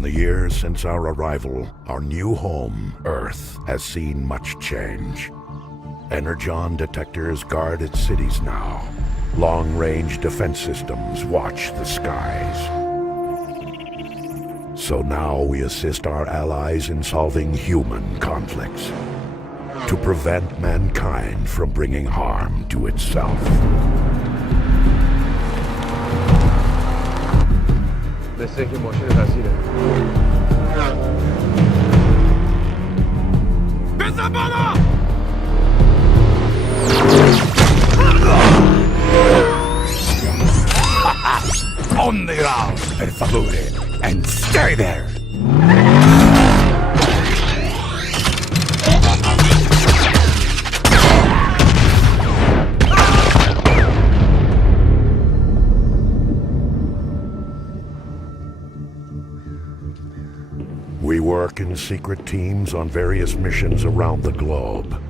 In the years since our arrival, our new home, Earth, has seen much change. Energon detectors guard its cities now. Long-range defense systems watch the skies. So now we assist our allies in solving human conflicts, to prevent mankind from bringing harm to itself. مثل که ماشین قصیره. بزن بالا! On the ground, per favore, and stay there! We work in secret teams on various missions around the globe.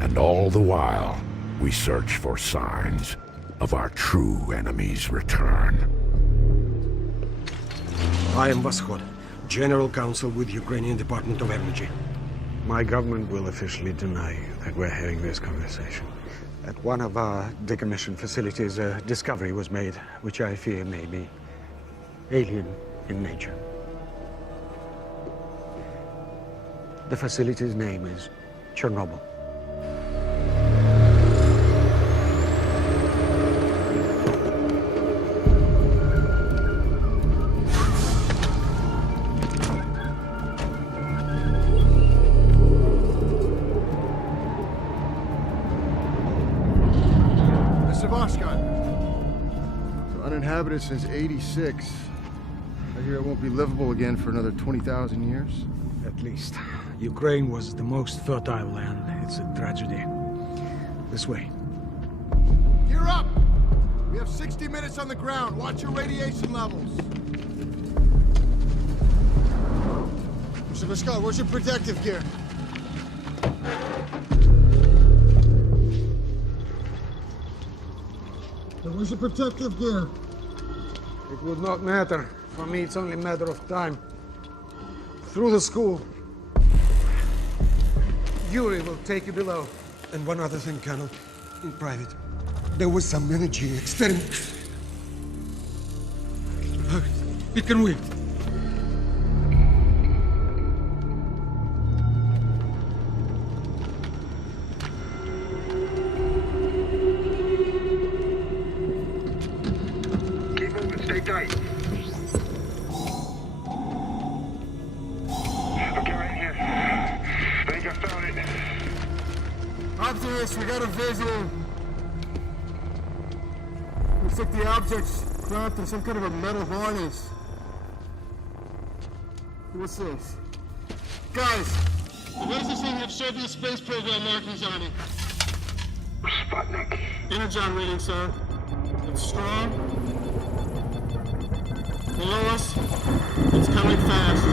And all the while, we search for signs of our true enemy's return. I am Vashod, General Counsel with Ukrainian Department of Energy. My government will officially deny that we're having this conversation. At one of our decommissioned facilities, a discovery was made, which I fear may be alien in nature. The facility's name is Chernobyl. Uninhabited since '86. I hear it won't be livable again for another 20,000 years. At least. Ukraine was the most fertile land. It's a tragedy. This way. Gear up! We have 60 minutes on the ground. Watch your radiation levels. Mr. Mashup, where's your protective gear? Where's your protective gear? It would not matter. For me, it's only a matter of time. Through the school. Yuri will take you below. And one other thing, Colonel. In private. There was some energy experiment. It can wait. Keep moving, stay tight. Okay, right here. Think I found it. Optimus, we got a visual. Looks like the object's trapped in some kind of a metal harness. What's this? Guys! What does this thing have Soviet space program markings on it? Sputnik. Energon reading, sir. It's strong. Below us, it's coming fast.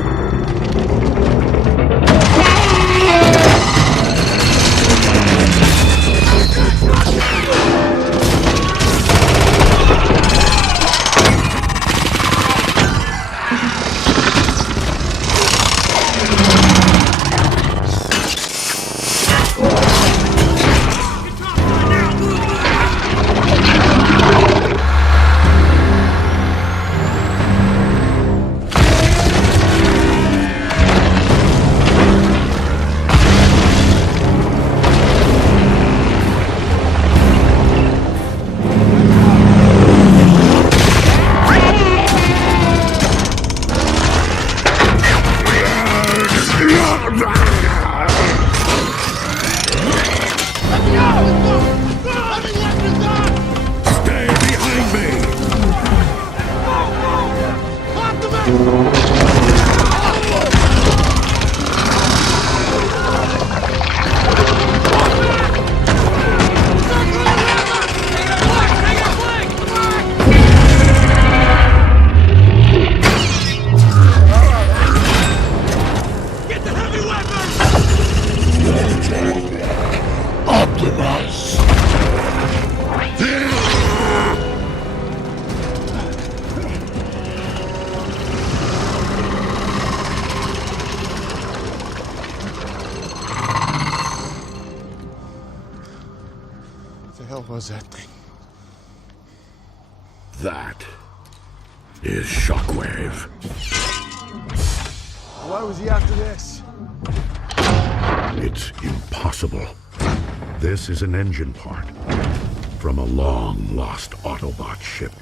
hell was that thing? That is Shockwave. Why was he after this? It's impossible. This is an engine part from a long-lost Autobot ship.